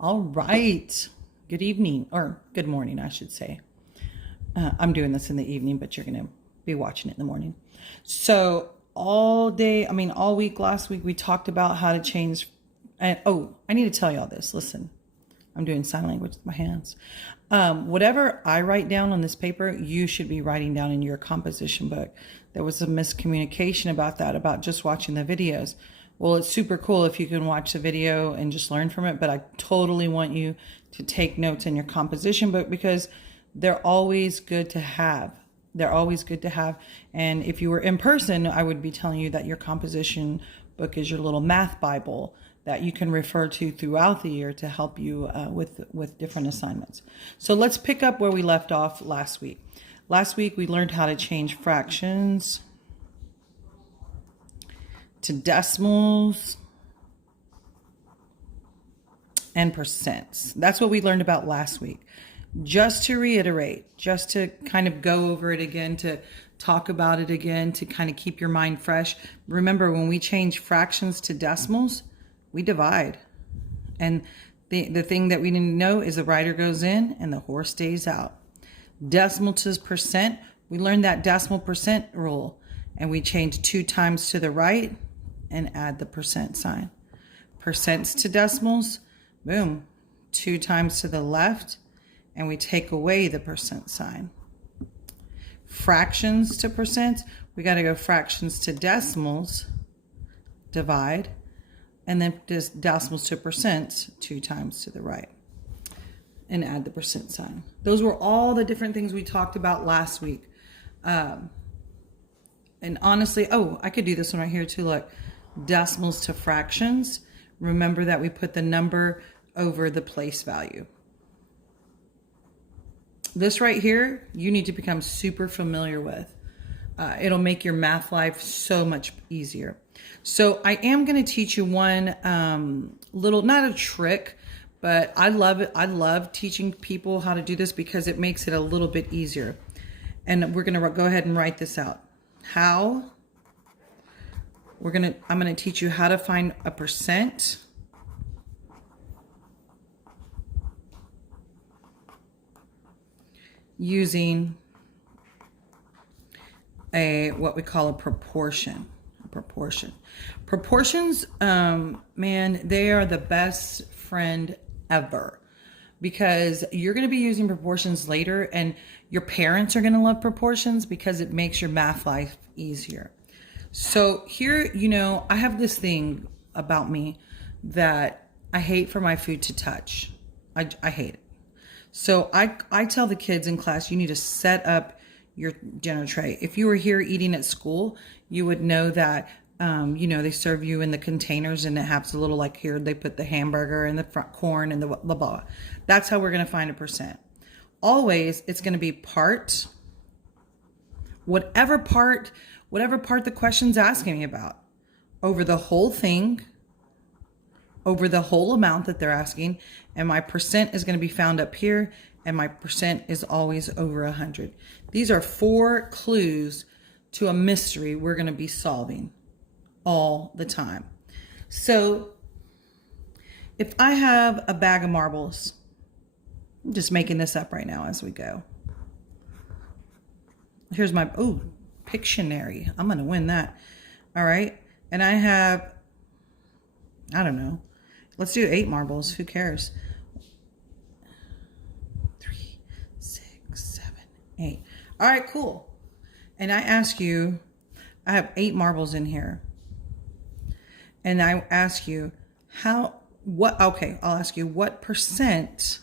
All right. Good evening, or good morning, I should say. I'm doing this in the evening, but you're going to be watching it in the morning. So, all day, all week last week, we talked about how to change. And I need to tell y'all this. Listen, I'm doing sign language with my hands. Whatever I write down on this paper, you should be writing down in your composition book. There was a miscommunication about that, about just watching the videos. Well, it's super cool if you can watch the video and just learn from it, but I totally want you to take notes in your composition book because they're always good to have. They're always good to have. And if you were in person, I would be telling you that your composition book is your little math Bible that you can refer to throughout the year to help you with different assignments. So let's pick up where we left off last week. Last week, we learned how to change fractions to decimals and percents. That's what we learned about last week. Just to reiterate, just to kind of go over it again, to talk about it again, to kind of keep your mind fresh. Remember, when we change fractions to decimals, we divide. And the thing that we didn't know is the rider goes in and the horse stays out. Decimal to percent, we learned that decimal percent rule, and we change 2 times to the right and add the percent sign. Percents to decimals, boom, 2 times to the left, and we take away the percent sign. Fractions to percents, we got to go fractions to decimals, divide, and then just decimals to percents, 2 times to the right, and add the percent sign. Those were all the different things we talked about last week. And honestly, I could do this one right here too. Look, decimals to fractions. Remember that we put the number over the place value. This right here, you need to become super familiar with. It'll make your math life so much easier. So I am going to teach you one little, not a trick, but I love it. I love teaching people how to do this because it makes it a little bit easier. And we're going to go ahead and write this out. I'm going to teach you how to find a percent using what we call a proportion. Proportions, man, they are the best friend ever because you're going to be using proportions later, and your parents are going to love proportions because it makes your math life easier. So here, I have this thing about me that I hate for my food to touch. I hate it. So I tell the kids in class, you need to set up your dinner tray. If you were here eating at school, you would know that, they serve you in the containers and it has a little, like here, they put the hamburger and the front corn and the blah, blah. That's how we're going to find a percent. Always, it's going to be part, whatever part the question's asking me about, over the whole thing, over the whole amount that they're asking, and my percent is going to be found up here, and my percent is always over 100. These are 4 clues to a mystery we're going to be solving all the time. So if I have a bag of marbles, I'm just making this up right now as we go. Here's my, Pictionary. I'm going to win that. All right. And I have, I don't know. Let's do 8 marbles. Who cares? 3, 6, 7, 8. All right, cool. And I ask you, I have 8 marbles in here. And I ask you, I'll ask you what percent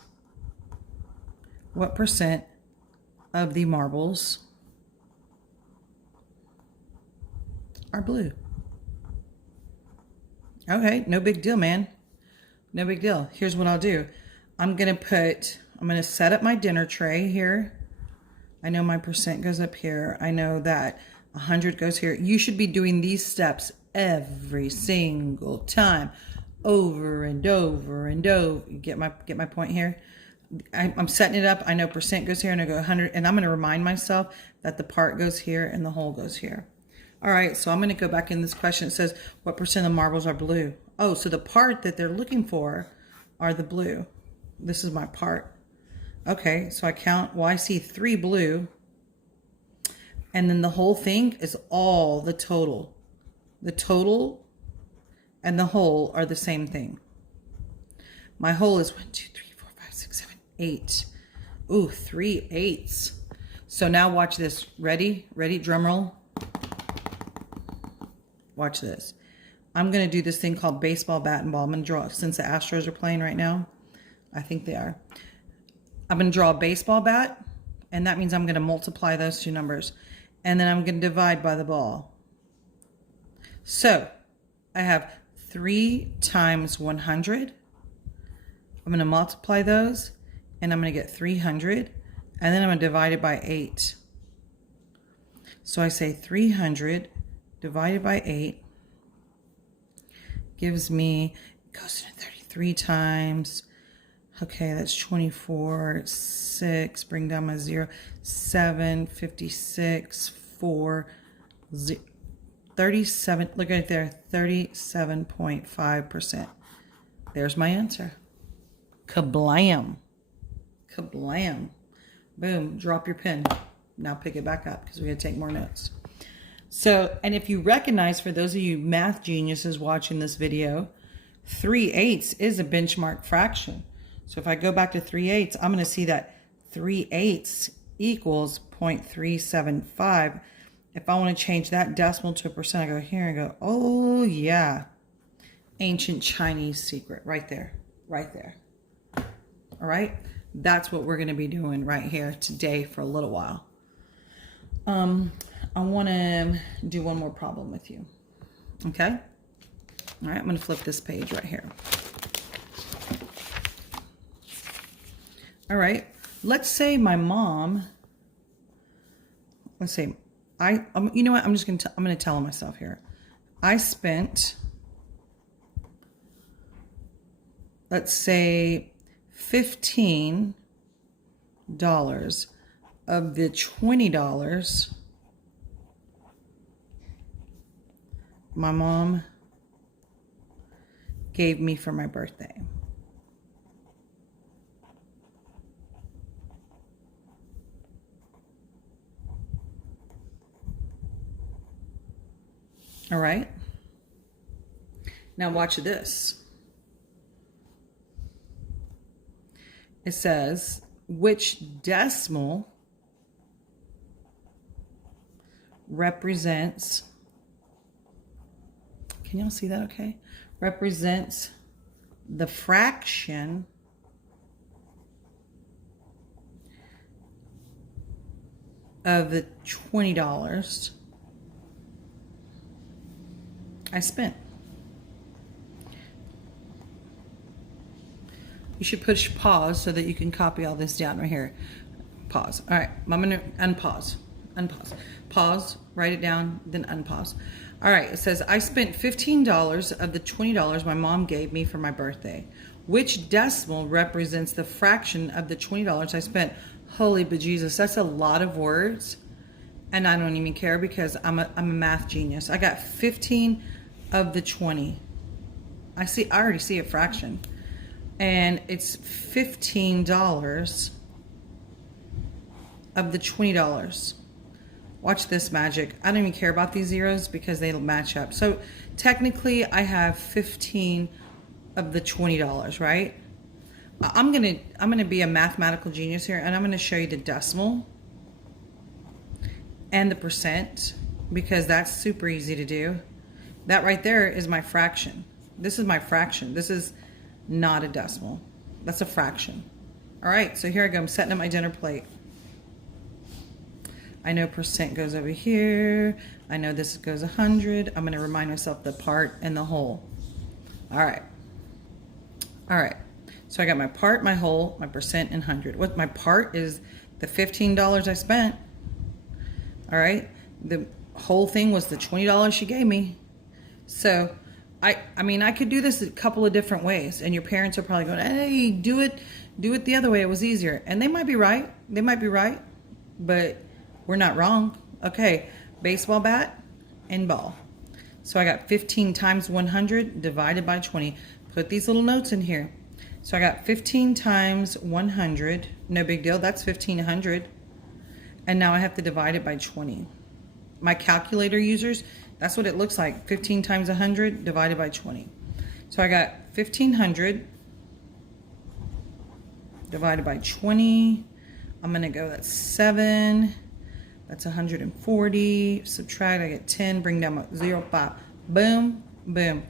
of the marbles are blue? Okay, no big deal, man. No big deal. Here's what I'll do. I'm going to set up my dinner tray here. I know my percent goes up here. I know that 100 goes here. You should be doing these steps every single time, over and over and over. You get my point here? I'm setting it up. I know percent goes here and I go 100, and I'm going to remind myself that the part goes here and the whole goes here. All right, so I'm going to go back in this question. It says, what percent of marbles are blue? Oh, so the part that they're looking for are the blue. This is my part. Okay, so I count, well, I see 3 blue. And then the whole thing is all the total. The total and the whole are the same thing. My whole is 1, 2, 3, 4, 5, 6, 7, 8. Ooh, 3 8s. So now watch this. Ready? Ready? Drum roll. Watch this. I'm going to do this thing called baseball bat and ball. I'm going to draw, since the Astros are playing right now. I think they are. I'm going to draw a baseball bat, and that means I'm going to multiply those 2 numbers. And then I'm going to divide by the ball. So I have 3 times 100. I'm going to multiply those, and I'm going to get 300. And then I'm going to divide it by 8. So I say 300 divided by 8 gives me, it goes into 33 times. Okay, that's 24, 6, bring down my 0, 7, 56, 4, 0, 37, look right there, 37.5%. There's my answer. Kablam. Kablam. Boom, drop your pen. Now pick it back up because we're going to take more notes. So, and if you recognize, for those of you math geniuses watching this video, 3/8 is a benchmark fraction. So if I go back to 3/8, I'm going to see that 3/8 equals 0.375. If I want to change that decimal to a percent, I go here and go, oh yeah, ancient Chinese secret right there, right there. All right, that's what we're going to be doing right here today for a little while. I want to do one more problem with you. Okay. All right, I'm going to flip this page right here. All right, let's say my mom, let's say you know what, I'm going to tell myself here. I spent, let's say $15 of the $20 my mom gave me for my birthday. All right. Now watch this. It says, which decimal represents, can y'all see that okay? Represents the fraction of the $20 I spent. You should push pause so that you can copy all this down right here. Pause. All right, I'm gonna unpause. Unpause. Pause, write it down, then unpause. All right, it says, I spent $15 of the $20 my mom gave me for my birthday. Which decimal represents the fraction of the $20 I spent? Holy bejesus, that's a lot of words. And I don't even care because I'm a math genius. I got 15 of the 20. I already see a fraction. And it's $15 of the $20. Watch this magic. I don't even care about these zeros because they'll match up. So technically I have 15 of the $20, right? I'm gonna be a mathematical genius here, and I'm gonna show you the decimal and the percent because that's super easy to do. That right there is my fraction. This is my fraction. This is not a decimal. That's a fraction. All right, so here I go. I'm setting up my dinner plate. I know percent goes over here. I know this goes 100. I'm going to remind myself the part and the whole. All right. All right. So I got my part, my whole, my percent, and 100. What my part is the $15 I spent. All right. The whole thing was the $20 she gave me. So I mean, I could do this a couple of different ways, and your parents are probably going, hey, do it the other way. It was easier. And they might be right. They might be right, but we're not wrong. Okay, baseball bat and ball. So I got 15 times 100 divided by 20. Put these little notes in here. So I got 15 times 100. No big deal. That's 1,500. And now I have to divide it by 20. My calculator users, that's what it looks like. 15 times 100 divided by 20. So I got 1,500 divided by 20. I'm going to go, that's 7. That's 140. Subtract, I get 10. Bring down my 0, 5. Boom, boom.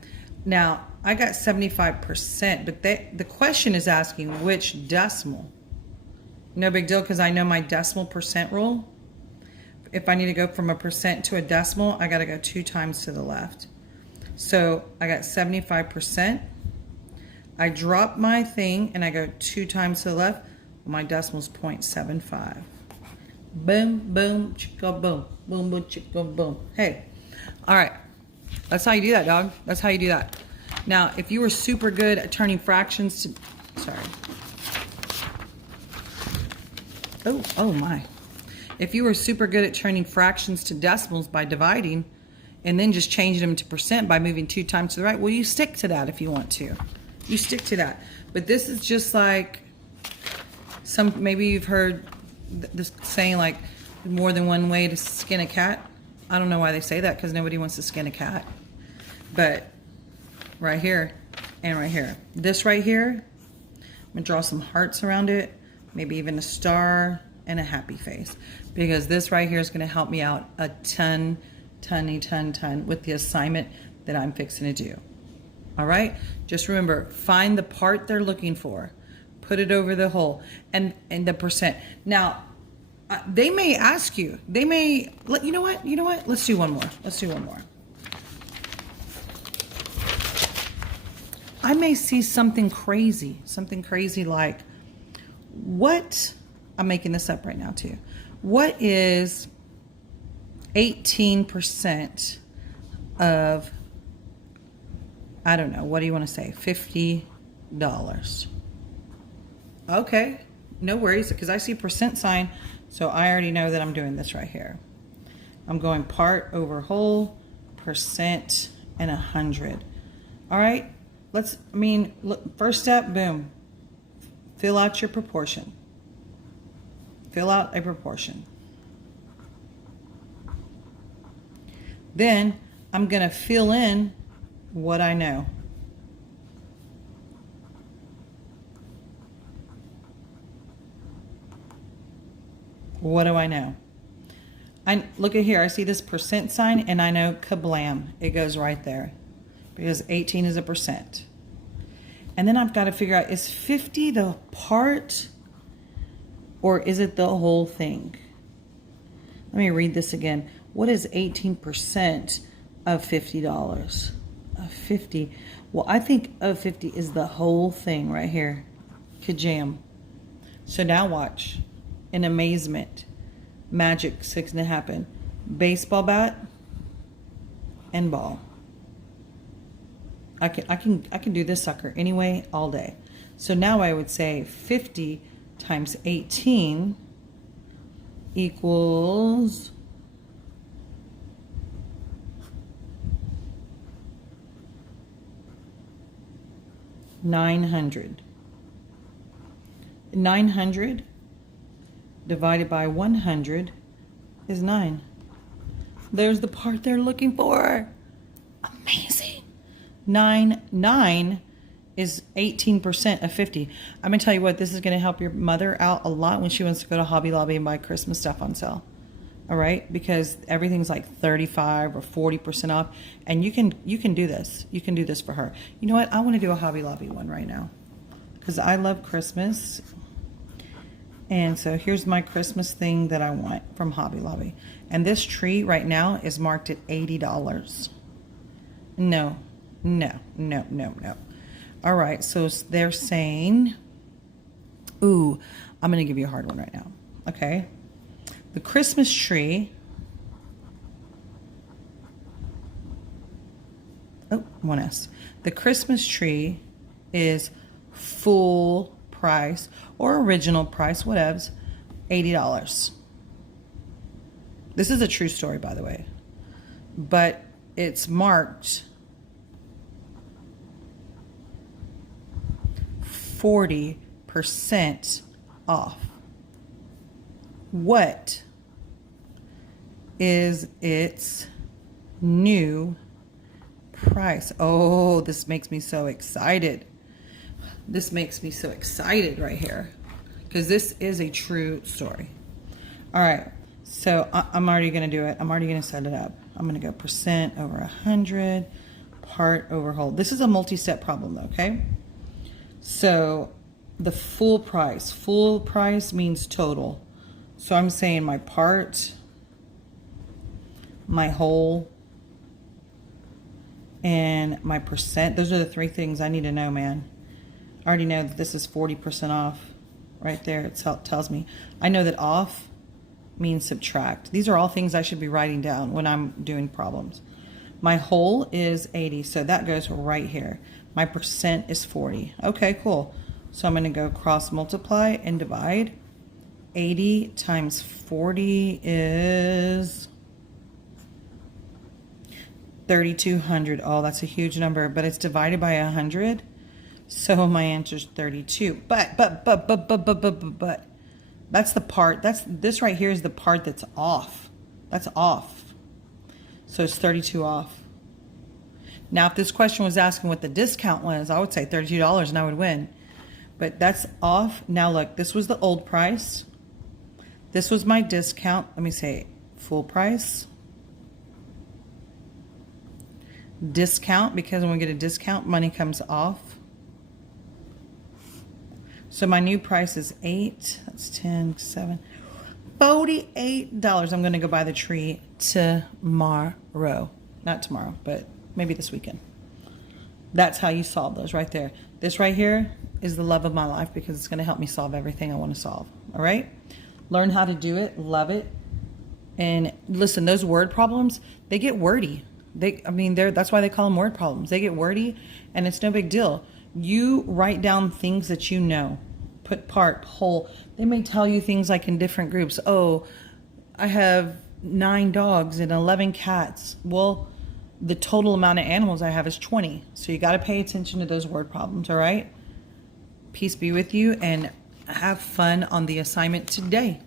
Now, I got 75%, but the question is asking which decimal. No big deal, because I know my decimal percent rule. If I need to go from a percent to a decimal, I got to go 2 times to the left. So I got 75%. I drop my thing and I go 2 times to the left. My decimal is 0.75. Boom, boom, chicka, boom. Boom, boom, chicka, boom. Hey, all right. That's how you do that, dog. That's how you do that. Now, if you were super good at turning fractions to... Sorry. Oh my. If you were super good at turning fractions to decimals by dividing and then just changing them to percent by moving 2 times to the right, well, you stick to that if you want to. You stick to that. But this is just like maybe you've heard this saying, like, more than one way to skin a cat. I don't know why they say that, because nobody wants to skin a cat. But right here and right here. This right here, I'm going to draw some hearts around it, maybe even a star and a happy face, because this right here is going to help me out a ton with the assignment that I'm fixing to do. All right, just remember, find the part they're looking for, put it over the hole, and the percent. Now, they may ask you, they may let you know what, let's do one more. I may see something crazy like, what, I'm making this up right now too. What is 18% of, I don't know, what do you want to say, $50? Okay, no worries, because I see percent sign, so I already know that I'm doing this right here. I'm going part over whole, percent, and 100. All right, look, first step, boom. Fill out your proportion. Fill out a proportion. Then I'm going to fill in what I know. What do I know? Look at here. I see this percent sign, and I know kablam. It goes right there, because 18 is a percent. And then I've got to figure out, is 50 the part, or is it the whole thing? Let me read this again. What is 18% of $50? Of 50. Well, I think of 50 is the whole thing right here. Kajam. So now watch. In amazement, magic's fixing to happen. Baseball bat and ball. I can do this sucker anyway all day. So now I would say 50 times 18 equals 900. 900 divided by 100 is 9. There's the part they're looking for. Amazing. 9 is 18% of 50. I'm going to tell you what, this is going to help your mother out a lot when she wants to go to Hobby Lobby and buy Christmas stuff on sale. All right? Because everything's like 35 or 40% off. And you can do this. You can do this for her. You know what? I want to do a Hobby Lobby one right now, because I love Christmas. And so here's my Christmas thing that I want from Hobby Lobby. And this tree right now is marked at $80. No. All right, so they're saying, ooh, I'm going to give you a hard one right now. Okay. The Christmas tree. Oh, 1S. The Christmas tree is full price or original price, whatevs, $80. This is a true story, by the way, but it's marked 40% off. What is its new price? Oh, this makes me so excited. This makes me so excited right here, because this is a true story. All right, so I'm already going to do it. I'm already going to set it up. I'm going to go percent over 100, part over whole. This is a multi-step problem, okay? So the full price means total. So I'm saying my part, my whole, and my percent. Those are the three things I need to know, man. I already know that this is 40% off right there. It tells me. I know that off means subtract. These are all things I should be writing down when I'm doing problems. My whole is 80, so that goes right here. My percent is 40. Okay, cool. So I'm going to go cross multiply and divide. 80 times 40 is 3,200. Oh, that's a huge number, but it's divided by 100. So my answer is 32. But that's the part. This right here is the part that's off. That's off. So it's 32 off. Now, if this question was asking what the discount was, I would say $32 and I would win. But that's off. Now look, this was the old price. This was my discount. Let me say full price. Discount, because when we get a discount, money comes off. So my new price is 8. That's 10, 7, $48. I'm going to go buy the tree tomorrow. Not tomorrow, but maybe this weekend. That's how you solve those right there. This right here is the love of my life, because it's going to help me solve everything I want to solve. All right? Learn how to do it. Love it. And listen, those word problems, they get wordy. That's why they call them word problems. They get wordy, and it's no big deal. You write down things that you know. Put part, whole. They may tell you things like in different groups. Oh, I have 9 dogs and 11 cats. Well, the total amount of animals I have is 20. So you got to pay attention to those word problems, all right? Peace be with you, and have fun on the assignment today.